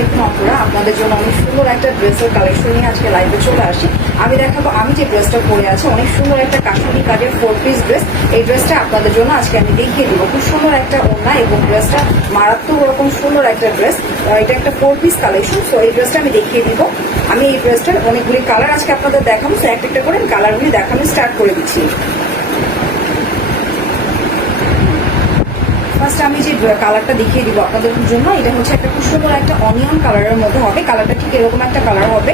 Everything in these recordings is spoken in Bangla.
আলাইকুম আপুরা, আপনাদের জন্য অনেক সুন্দর একটা ড্রেসের কালেকশন নিয়ে আজকে লাইভে চলে আসি। আমি দেখাবো আমি যে ড্রেসটা পরে আছি, অনেক সুন্দর একটা কাশ্মীরি কাজের 4 পিস ড্রেস। এই ড্রেসটা আপনাদের জন্য আজকে আমি দেখিয়ে দিব। খুব সুন্দর একটা ওড়না এবং ড্রেসটা মারাত্মক রকম সুন্দর একটা ড্রেস। এটা একটা 4 পিস কালেকশন। সো এই ড্রেসটা আমি দেখিয়ে দিব। আমি এই ড্রেসটার অনেকগুলি কালার আজকে আপনাদের দেখাবো। সো একটা করে কালারগুলি দেখানো স্টার্ট করে দিচ্ছি। ফার্স্ট আমি যে কালারটা দেখিয়ে দিব আপনাদের জন্য, এটা হচ্ছে একটা খুব সুন্দর একটা অনিয়ন কালারের মধ্যে হবে। কালারটা ঠিক এরকম একটা কালার হবে।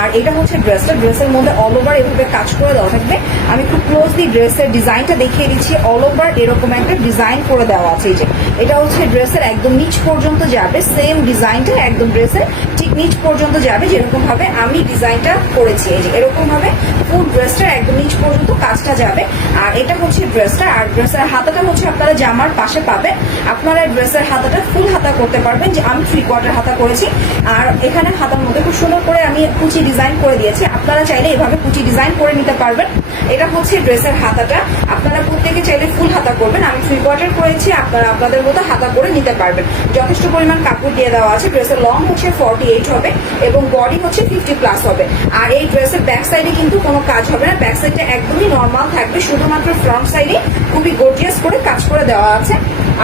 আর এটা হচ্ছে ড্রেসের মধ্যে অল ওভার এভাবে কাজ করে দেওয়া থাকবে। আমি খুব ক্লোজলি ড্রেসের ডিজাইনটা দেখিয়ে দিচ্ছি। অল ওভার এরকম একটা ডিজাইন করে দেওয়া আছে। এই যে এটা হচ্ছে ড্রেসের একদম নিচ পর্যন্ত যাবে, সেম ডিজাইনটা একদম ড্রেসের ঠিক নিচ পর্যন্ত যাবে, যেরকম ভাবে আমি ডিজাইনটা করেছি। এই যে এরকম ভাবে ফুল ড্রেসটা একদম নিচ পর্যন্ত কাজটা যাবে। আর এটা হচ্ছে ড্রেসটা। আর ড্রেসের হাতাটা হচ্ছে আপনারা জামার পাশে পাবেন। আপনারা ড্রেসের হাতাটা ফুল হাতা করতে পারবেন, যে আমি 3/4 হাতা করেছি। আর এখানে হাতার মধ্যে খুব সুন্দর করে আমি কুচি ডিজাইন করে দিয়েছি। আপনারা চাইলে এভাবে কুচি ডিজাইন করে নিতে পারবেন। এটা হচ্ছে ড্রেসের হাতাটা। আপনারা প্রত্যেকে চাইলে ফুল হাতা করবেন। আমি 3/4 করেছি, আপনারা আপনাদের মতো হাতা করে নিতে পারবেন। যথেষ্ট পরিমাণ কাপড় দিয়ে দেওয়া আছে। ড্রেসের লং হচ্ছে 48 হবে এবং বডি হচ্ছে 50+ হবে। আর এই ড্রেসের ব্যাক সাইডে কিন্তু কোনো কাজ হবে না। ব্যাক সাইডটা একদমই নর্মাল থাকবে, শুধুমাত্র ফ্রন্ট সাইডে খুবই গর্জিয়াস করে কাজ করে দেওয়া আছে।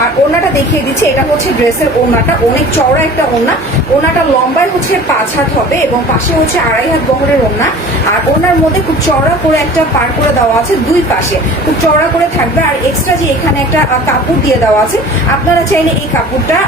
আর ওড়নাটা দেখিয়ে দিচ্ছি। এটা হচ্ছে ড্রেসের ওড়নাটা, অনেক চওড়া একটা ওড়না। ওড়নাটা লম্বায় হচ্ছে 5 হাত হবে এবং পাশে হচ্ছে 2.5 হাত বহরের ওড়না। আর ওড়নার মধ্যে খুব চওড়া করে একটা পার করে দেওয়া আছে, দুই পাশে খুব চওড়া করে থাকবে। আর এক্সট্রা যে এখানে একটা কাপড় দিয়ে দেওয়া আছে, আপনারা চাইলে এই কাপড়টা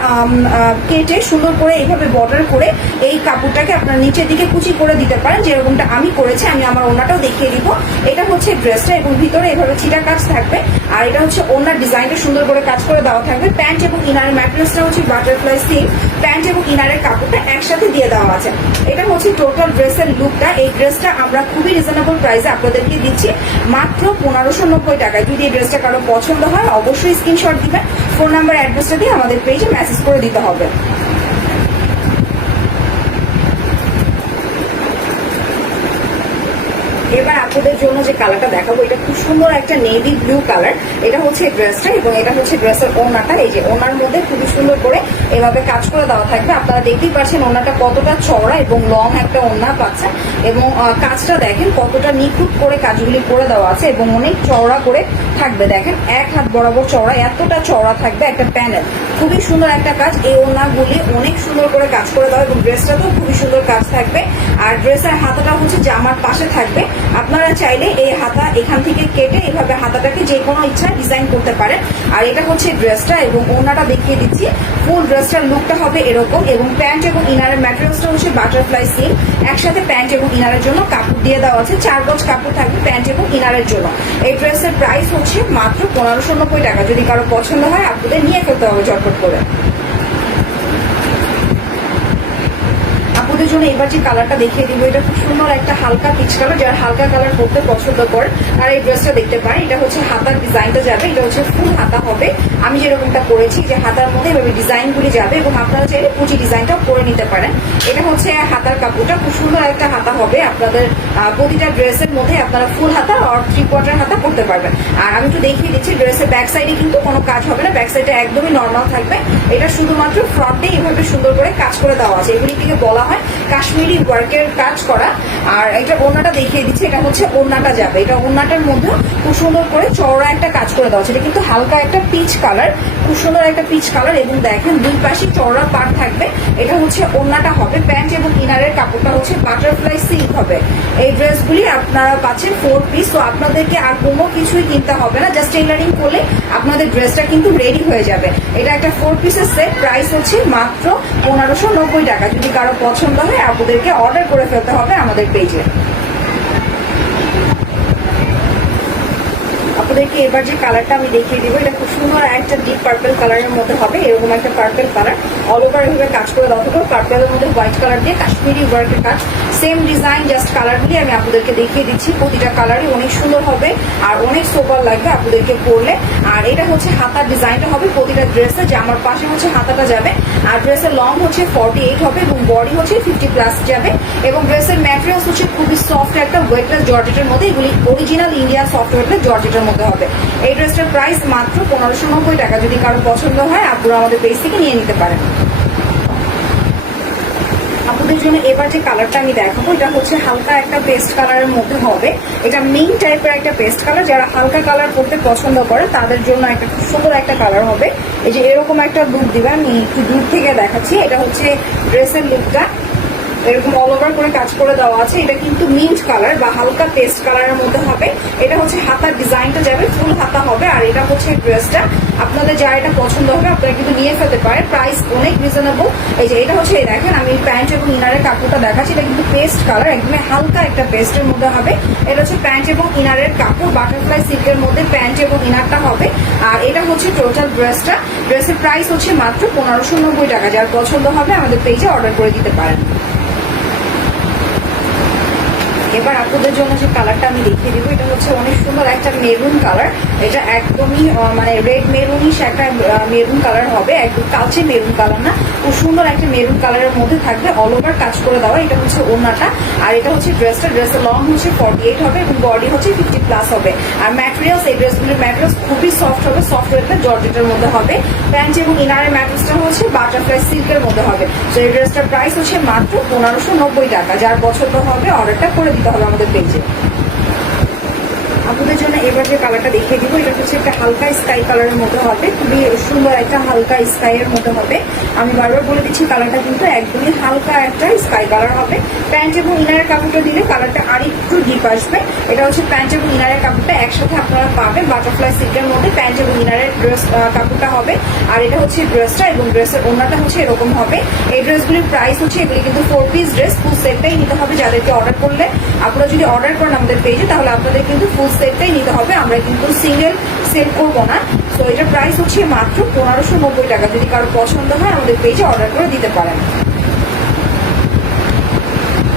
কেটে সুন্দর করে এইভাবে বর্ডার করে এই কাপড়টাকে আপনারা নিচের দিকে কুচি করে দিতে পারেন, যেরকমটা আমি করেছি। আমি আমার ওড়নাটাও দেখিয়ে দিব। এটা হচ্ছে ড্রেসটা এবং ভিতরে এভাবে ছিটা কাজ থাকবে। আর এটা হচ্ছে ওড়নার ডিজাইনটা সুন্দর করে কাজ করে দেওয়া থাকবে। প্যান্ট এবং ইনারের ম্যাটেরিয়ালসটা হচ্ছে বাটারফ্লাই সিল্ক। প্যান্ট এবং ইনারের কাপড়টা একসাথে দিয়ে দেওয়া আছে। এটা হচ্ছে টোটাল ড্রেসের লুকটা। এই ড্রেসটা আমরা খুবই রিজনেবল প্রাইসে আপনাদেরকে দিচ্ছি, মাত্র 1590 টাকায়। যদি এই ড্রেসটা কারো পছন্দ হয় অবশ্যই স্ক্রিনশট দিবেন, ফোন নাম্বার অ্যাড্রেসটা দিয়ে আমাদের পেজে মেসেজ করে দিতে হবে। এবার আপনাদের জন্য যে কালারটা দেখাবো, এটা খুব সুন্দর একটা নেভি ব্লু কালার। এটা হচ্ছে ড্রেসটা এবং এটা হচ্ছে ড্রেসের ওড়নাটা। এই যে ওড়নার মধ্যে খুবই সুন্দর করে এভাবে কাজ করে দেওয়া থাকবে। আপনারা দেখতেই পাচ্ছেন ওড়নাটা কতটা চওড়া এবং লং একটা ওড়না পাচ্ছেন। এবং কাজটা দেখেন কতটা নিখুঁত করে কাজগুলি করে দেওয়া আছে এবং অনেক চওড়া করে থাকবে। দেখেন 1 হাত বরাবর চওড়া, এতটা চওড়া থাকবে একটা প্যানেল। খুবই সুন্দর একটা কাজ। এই ওড়নাগুলি অনেক সুন্দর করে কাজ করে দেওয়া এবং ড্রেসটাতেও খুবই সুন্দর কাজ থাকবে। আর ড্রেসের হাতাটা হচ্ছে জামার পাশে থাকবে। আপনারা চাইলে এই হাতা এখান থেকে কেটে এভাবে হাতাটাকে যে কোনো ইচ্ছা ডিজাইন করতে পারেন। আর এটা হচ্ছে ড্রেসটা এবং ওড়নাটা দেখিয়ে দিচ্ছি। ফুল ড্রেসটার লুকটা হবে এরকম এবং প্যান্ট এবং ইনারের ম্যাটেরিয়ালসটা হচ্ছে বাটারফ্লাই সিল্ক। একসাথে প্যান্ট এবং ইনারের জন্য কাপড় দিয়ে দেওয়া আছে। 4 গজ কাপড় থাকবে প্যান্ট এবং ইনারের জন্য। এই ড্রেসের প্রাইস হচ্ছে মাত্র 1590 টাকা। যদি কারো পছন্দ হয় আপনাদের নিয়ে ফেলতে হবে ঝটপট করে। আপনাদের জন্য এবার যে কালারটা দেখিয়ে দিব, এটা খুব সুন্দর একটা হালকা পিচ কালার। যারা হালকা কালার পরতে পছন্দ করেন আর এই ড্রেসটা দেখতে পারেন। এটা হচ্ছে হাতার ডিজাইনটা যাবে, এটা হচ্ছে ফুল হাতা হবে। আমি যেরকমটা করেছি যে হাতার মধ্যে এভাবে ডিজাইনগুলি যাবে এবং আপনারা চাইলে কুচি ডিজাইনটাও করে নিতে পারেন। এটা হচ্ছে হাতার কাপড়টা, খুব সুন্দর একটা হাতা হবে। আপনাদের প্রতিটা ড্রেসের মধ্যে আপনারা ফুল হাতা আর 3/4 হাতা করতে পারবেন। আর আমি একটু দেখিয়ে দিচ্ছি, ড্রেসের ব্যাক সাইডে কিন্তু কোনো কাজ হবে না। ব্যাক সাইডে একদমই নর্মাল থাকবে। এটা শুধুমাত্র ফ্রন্টে এইভাবে সুন্দর করে কাজ করে দেওয়া আছে। এগুলিকে বলা হয় কাশ্মীরি ওয়ার্কের কাজ করা। আর এটা ওড়নাটা দেখিয়ে দিচ্ছি। এটা হচ্ছে ওড়নাটা যাবে। এটা ওড়নাটার মধ্যে খুব সুন্দর করে চওড়া একটা কাজ করে দেওয়া আছে। এটা কিন্তু হালকা একটা পিচ কালার, খুব সুন্দর একটা পিচ কালার এবং দেখেন দুই পাশে চওড়া পাড় থাকবে। এটা হচ্ছে ওড়নাটা হবে। প্যান্ট এবং ইনারের কাপড়টা হচ্ছে বাটারফ্লাই সিল্ক হবে। এই ড্রেসগুলি আপনারা পাচ্ছেন 4 পিস। তো আপনাদেরকে আর কোনো কিছুই কিনতে হবে না, জাস্ট টেইলারিং করলে আপনাদের ড্রেসটা কিন্তু রেডি হয়ে যাবে। এটা একটা 4 পিসের সেট। প্রাইস হচ্ছে মাত্র 1590 টাকা। যদি কারো পছন্দ হয় আপনাদেরকে অর্ডার করে ফেলতে হবে আমাদের পেজে। আপনাদেরকে এবার যে কালারটা আমি দেখিয়ে দিব, এটা খুব সুন্দর একটা ডিপ পার্পল কালারের মধ্যে হবে। এরকম একটা পার্পল কালার অল ওভার এভাবে কাজ করে দেওয়া হবে। পার্পলের মধ্যে হোয়াইট কালার দিয়ে কাশ্মীরি ওয়ার্কের কাজ, সেম ডিজাইন, জাস্ট কালারগুলি আমি আপনাদেরকে দেখিয়ে দিচ্ছি। প্রতিটা কালারই অনেক সুন্দর হবে আর অনেক সোবার লাগবে আপনাদেরকে পরলে। আর এটা হচ্ছে হাতার ডিজাইনটা হবে প্রতিটা ড্রেসে, যে আমার পাশে হচ্ছে হাতাটা যাবে। আর ড্রেসের লং হচ্ছে 48 হবে এবং বডি হচ্ছে 50+ যাবে। এবং ড্রেসের ম্যাটেরিয়ালস হচ্ছে খুবই সফট একটা ওয়েটলেস জর্জেটের মধ্যে। এগুলি অরিজিনাল ইন্ডিয়ান সফট ওয়েটলেস জর্জেটের মধ্যে হবে। এই ড্রেসটার প্রাইস মাত্র 1590 টাকা। যদি কারো পছন্দ হয় আপনারা আমাদের পেজ থেকে নিয়ে নিতে পারেন। আপুদের জন্য এবার যে কালারটা আমি দেখাবো এটা হচ্ছে হালকা একটা পেস্ট কালারের মধ্যে হবে। এটা মিন্ট টাইপের একটা পেস্ট কালার, যারা হালকা কালার পরতে পছন্দ করে তাদের জন্য একটা খুব সুন্দর একটা কালার হবে। এই যে এরকম একটা লুক দিবে, আমি একটু দূর থেকে দেখাচ্ছি। এটা হচ্ছে ড্রেসের লুকটা, এরকম অল ওভার করে কাজ করে দেওয়া আছে। এটা কিন্তু মিন্ট কালার বা হালকা পেস্ট কালারের মধ্যে হবে। এটা হচ্ছে হাতার ডিজাইনটা যাবে, ফুল হাতা হবে। আর এটা হচ্ছে ড্রেসটা, আপনাদের যা এটা পছন্দ হবে আপনারা কিন্তু নিয়ে ফেলতে পারেন, প্রাইস অনেক রিজনেবল। এই যে এটা হচ্ছে, দেখেন আমি প্যান্ট এবং ইনারের কাপড়টা দেখাচ্ছি। এটা কিন্তু পেস্ট কালার, একদমই হালকা একটা পেস্টের মধ্যে হবে। এটা হচ্ছে প্যান্ট এবং ইনারের কাপড়, বাটারফ্লাই সিল্কের মধ্যে প্যান্ট এবং ইনারটা হবে। আর এটা হচ্ছে টোটাল ড্রেসটা। ড্রেসের প্রাইস হচ্ছে মাত্র 1590 টাকা। যার পছন্দ হবে আমাদের পেজে অর্ডার করে দিতে পারেন। এবার আপনাদের জন্য যে কালারটা আমি দেখিয়ে দেবো, এটা হচ্ছে অনেক সুন্দর একটা মেরুন কালার। এটা একদমই মানে রেড মেরুনিশ একটা মেরুন কালার হবে, একদম কালচে মেরুন কালার না, খুব সুন্দর একটা মেরুন কালারের মধ্যে থাকবে। অল ওভার কাজ করে দেওয়া। এটা হচ্ছে ওড়নাটা, আর এটা হচ্ছে ড্রেসটা। ড্রেসের লং হচ্ছে 48 হবে এবং বডি হচ্ছে 50+ হবে। আর ম্যাটেরিয়ালস, এই ড্রেসগুলির ম্যাটেরিয়ালস খুবই সফট হবে, সফট ওয়েটটা জর্জেটের মধ্যে হবে। প্যান্ট এবং ইনারের ম্যাটেরিয়ালসটা হচ্ছে বাটারফ্লাই সিল্কের মধ্যে হবে। তো এই ড্রেসটার প্রাইস হচ্ছে মাত্র 1590 টাকা। যার পছন্দ হবে অর্ডারটা করে দিতে হবে আমাদের পেজে। আপনাদের জন্য এবার যে কালারটা দেখিয়ে দিব, এটা হচ্ছে একটা হালকা স্কাই কালারের মধ্যে হবে, খুবই সুন্দর একটা হালকা স্কাইয়ের মধ্যে হবে। আমি বারবার বলে দিচ্ছি কালারটা কিন্তু একদমই হালকা একটা স্কাই কালার হবে। প্যান্ট এবং ইনারের কাপড়টা দিলে কালারটা আর একটু ডিপ আসবে। এটা হচ্ছে প্যান্ট এবং ইনারের কাপড়টা একসাথে আপনারা পাবেন, বাটারফ্লাই সিল্কের মধ্যে প্যান্ট এবং ইনারের ড্রেস কাপড়টা হবে। আর এটা হচ্ছে ড্রেসটা, এবং ড্রেসের ওড়নাটা হচ্ছে এরকম হবে। এই ড্রেসগুলির প্রাইস হচ্ছে, এগুলি কিন্তু 4 পিস ড্রেস, ফুল সেটটাই নিতে হবে। যাদেরকে অর্ডার করলে, আপনারা যদি অর্ডার করেন আমাদের পেজে, তাহলে আপনাদের কিন্তু ফুল সেটটাই নিতে হবে, আমরা কিন্তু সিঙ্গেল সেল করবো না। তো এটার প্রাইস হচ্ছে মাত্র 1590 টাকা। যদি কারো পছন্দ হয় আমাদের পেজে অর্ডার করে দিতে পারেন।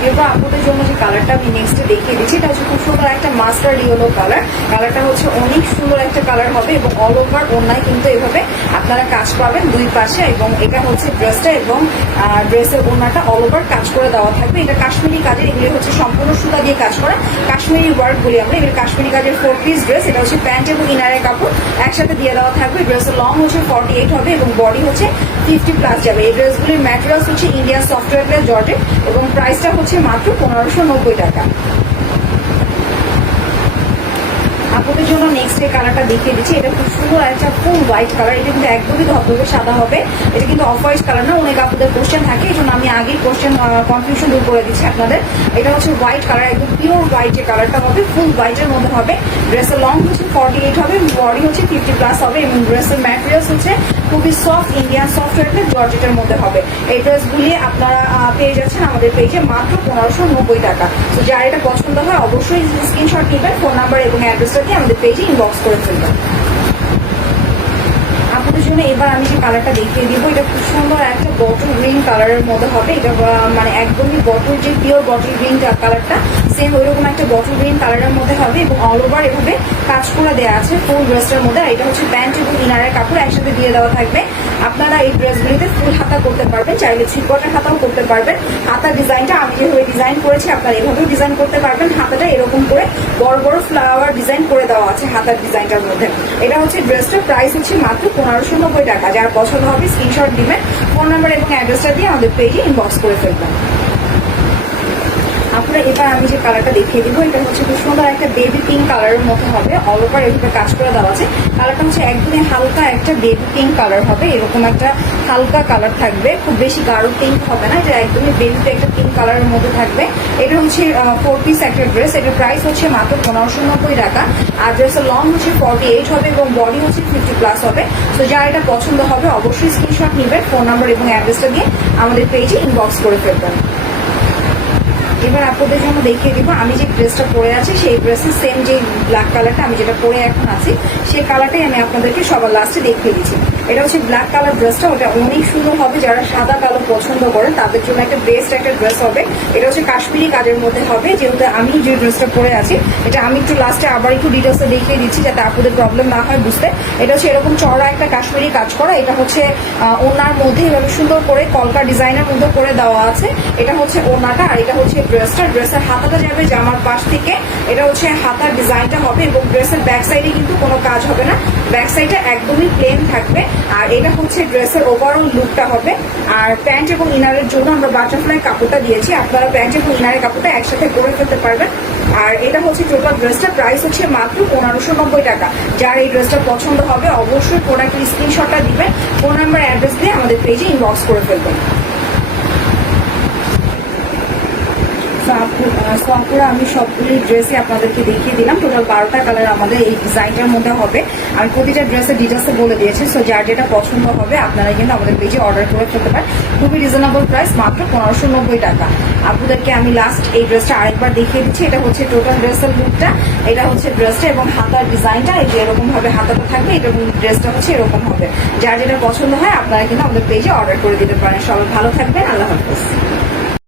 এবার আপনাদের জন্য যে কালারটা আমি নেক্সটে দেখিয়ে দিচ্ছি, এটা হচ্ছে খুব সুন্দর একটা মাস্টার্ড ইয়েলো কালার। কালারটা হচ্ছে অনেক সুন্দর একটা কালার হবে এবং অল ওভার ওড়নায় কিন্তু এভাবে আপনারা কাজ পাবেন দুই পাশে। এবং এটা হচ্ছে ড্রেসটা, এবং ড্রেসের ওড়নাটা অল ওভার কাজ করে দেওয়া থাকবে। এটা কাশ্মীরি কাজের, এগুলি হচ্ছে সম্পূর্ণ সুতা দিয়ে কাজ করা কাশ্মীরি ওয়ার্ক বলি আমরা। এগুলি কাশ্মীরি কাজের 4 পিস ড্রেস। এটা হচ্ছে প্যান্ট এবং ইনারের কাপড় একসাথে দিয়ে দেওয়া থাকবে। ড্রেসের লং হচ্ছে 48 হবে এবং বডি হচ্ছে 50+ যাবে। এই ড্রেসগুলির ম্যাটেরিয়ালস হচ্ছে ইন্ডিয়ান সফটওয়্যার জর্জেট এবং প্রাইসটা হচ্ছে মাত্র 1590 টাকা। আপনাদের জন্য নেক্সট যে কালারটা দেখিয়ে দিচ্ছি, এটা খুব সুন্দর একটা ফুল হোয়াইট কালার। এটা কিন্তু একদমই ধবধবে সাদা হবে, এটা কিন্তু অফ হোয়াইট কালার না। অনেক আপনাদের কোশ্চেন থাকে, এই জন্য আমি আগেই কোশ্চেন কনফিউশন দূর করে দিচ্ছি আপনাদের। এটা হচ্ছে হোয়াইট কালার, একদম পিওর হোয়াইট যে কালারটা হবে, ফুল হোয়াইটের মধ্যে হবে। ড্রেসের লং হচ্ছে 48 হবে, বডি হচ্ছে 50+ হবে এবং ড্রেসের ম্যাটেরিয়ালস হচ্ছে খুবই সফট ইন্ডিয়ান সফটওয়্যার জর্জেটের মধ্যে হবে। এই ড্রেসগুলি আপনারা পেয়ে যাচ্ছেন আমাদের পেজে মাত্র 1590 টাকা। তো যার এটা পছন্দ হয় অবশ্যই স্ক্রিনশট নেবেন, ফোন নাম্বার এবং অ্যাড্রেসটা দিয়ে আমাদের পেজে ইনবক্স করে ফেলবেন। আপনাদের জন্য এবার আমি যে কালারটা দেখিয়ে দিব, এটা খুব সুন্দর একটা বটল গ্রিন কালারের মধ্যে হবে। এটা মানে একদমই বটল, যে পিওর বটল গ্রিন কালারটা সেম ওইরকম একটা বটল গ্রিন কালারের মধ্যে হবে এবং অল ওভার এভাবে কাজ করে দেওয়া আছে ফুল ড্রেসটার মধ্যে। আর এটা হচ্ছে প্যান্ট এবং ইনারের কাপড় একসাথে দিয়ে দেওয়া থাকবে। আপনারা এই ড্রেসগুলিতে ফুল হাতা করতে পারবেন, চাইলে 3/4 হাতাও করতে পারবেন। হাতার ডিজাইনটা আমি যেভাবে ডিজাইন করেছি আপনারা এভাবেও ডিজাইন করতে পারবেন। হাতাটা এরকম করে বড় বড় ফ্লাওয়ার ডিজাইন করে দেওয়া আছে হাতার ডিজাইনটার মধ্যে। এটা হচ্ছে ড্রেসটার প্রাইস হচ্ছে মাত্র 1590 টাকা। যার পছন্দ হবে স্ক্রিনশট দিবেন, ফোন নাম্বার এবং অ্যাড্রেসটা দিয়ে আমাদের পেজে ইনবক্স করে ফেলবেন। আপনারা এবার আমি যে কালারটা দেখিয়ে দিব, এটা হচ্ছে খুব সুন্দর একটা বেবি পিঙ্ক কালারের মতো হবে, অল ওভার এভাবে কাজ করে দেওয়া আছে। কালারটা হচ্ছে একদমই হালকা একটা বেবি পিঙ্ক কালার হবে, এরকম একটা হালকা কালার থাকবে, খুব বেশি গাঢ় পিঙ্ক হবে না, এটা একদমই বেবিতে একটা পিঙ্ক কালারের মধ্যে থাকবে। এটা হচ্ছে 4 পিস একটা ড্রেস। এটার প্রাইস হচ্ছে মাত্র 1590 টাকা। আর ড্রেসের লং হচ্ছে 48 হবে এবং বডি হচ্ছে 50+ হবে। তো যার এটা পছন্দ হবে অবশ্যই স্ক্রিনশট নেবেন, ফোন নাম্বার এবং অ্যাড্রেসটা দিয়ে আমাদের পেজে ইনবক্স করে ফেলবেন। এবার আপনাদের জন্য দেখিয়ে দিব, আমি যে ড্রেসটা পরে আছি সেই ড্রেসের সেম যে ব্ল্যাক কালারটা আমি যেটা পরে এখন আছি সেই কালারটাই আমি আপনাদেরকে সবার লাস্টে দেখিয়ে দিচ্ছি। এটা হচ্ছে ব্ল্যাক কালার ড্রেসটা, ওটা অনেক সুন্দর হবে। যারা সাদা কালো পছন্দ করেন তাদের জন্য একটা বেস্ট একটা ড্রেস হবে। এটা হচ্ছে কাশ্মীরি কাজের মধ্যে হবে। যেহেতু আমি যে ড্রেসটা পরে আছি এটা আমি একটু লাস্টে আবার একটু ডিটেলসে দেখিয়ে দিচ্ছি যাতে আপনাদের প্রবলেম না হয় বুঝতে। এটা হচ্ছে এরকম চড়া একটা কাশ্মীরি কাজ করা। এটা হচ্ছে ওনার মধ্যে এভাবে সুন্দর করে কলকা ডিজাইনের মধ্যে করে দেওয়া আছে। এটা হচ্ছে ওনাটা, আর এটা হচ্ছে ড্রেসটা। ড্রেসের হাতাটা যাবে জামার পাশ থেকে, এটা হচ্ছে হাতার ডিজাইনটা হবে এবং ড্রেসের ব্যাক সাইডে কিন্তু কোনো কাজ হবে না, ব্যাক সাইডটা একদমই প্লেন থাকবে। আর এটা হচ্ছে ড্রেসের ওভারঅল লুকটা হবে। আর প্যান্ট এবং ইনারের জন্য আমরা বাটারফ্লাই কাপড়টা দিয়েছি, আপনারা প্যান্ট এবং ইনারের কাপড়টা একসাথে করে ফেলতে পারবেন। আর এটা হচ্ছে টোটাল ড্রেসটা প্রাইস হচ্ছে মাত্র 1590 টাকা। যার এই ড্রেসটা পছন্দ হবে অবশ্যই প্রোডাক্টের স্ক্রিনশটটা দিবেন, ফোন নাম্বার অ্যাড্রেস দিয়ে আমাদের পেজে ইনবক্স করে ফেলবেন। আপুরা আমি সবগুলি ড্রেসই আপনাদেরকে দেখিয়ে দিলাম, টোটাল 12টা কালার আমাদের এই ডিজাইনটার মধ্যে হবে। আমি প্রতিটা ড্রেসের ডিটেলসে বলে দিয়েছি, সো যার যেটা পছন্দ হবে আপনারা কিন্তু আমাদের পেজে অর্ডার করে ফেলতে পারেন। খুবই রিজনেবল প্রাইস, মাত্র 1590 টাকা। আপনাদেরকে আমি লাস্ট এই ড্রেসটা আরেকবার দেখিয়ে দিচ্ছি। এটা হচ্ছে টোটাল ড্রেসের লুকটা, এটা হচ্ছে ড্রেসটা এবং হাতার ডিজাইনটা এই যে এরকম ভাবে হাতাটা থাকবে, এটা ড্রেসটা হচ্ছে এরকম হবে। যার যেটা পছন্দ হয় আপনারা কিন্তু আমাদের পেজে অর্ডার করে দিতে পারেন। সবাই ভালো থাকবেন, আল্লাহ হাফেজ।